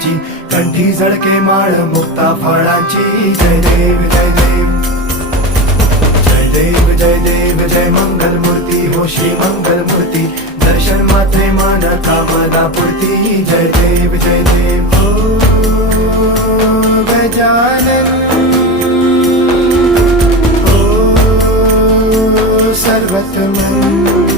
नामाची, कंठी झळके माळ मुक्ता फळाची. जय देव जय देव जय देव जय देव जय मंगल मूर्ती हो श्री मंगल मूर्ती. दर्शन मात्रे मन कामना पूर्ती. जय देव जय देव ओ गजानन ओ सर्वतमन.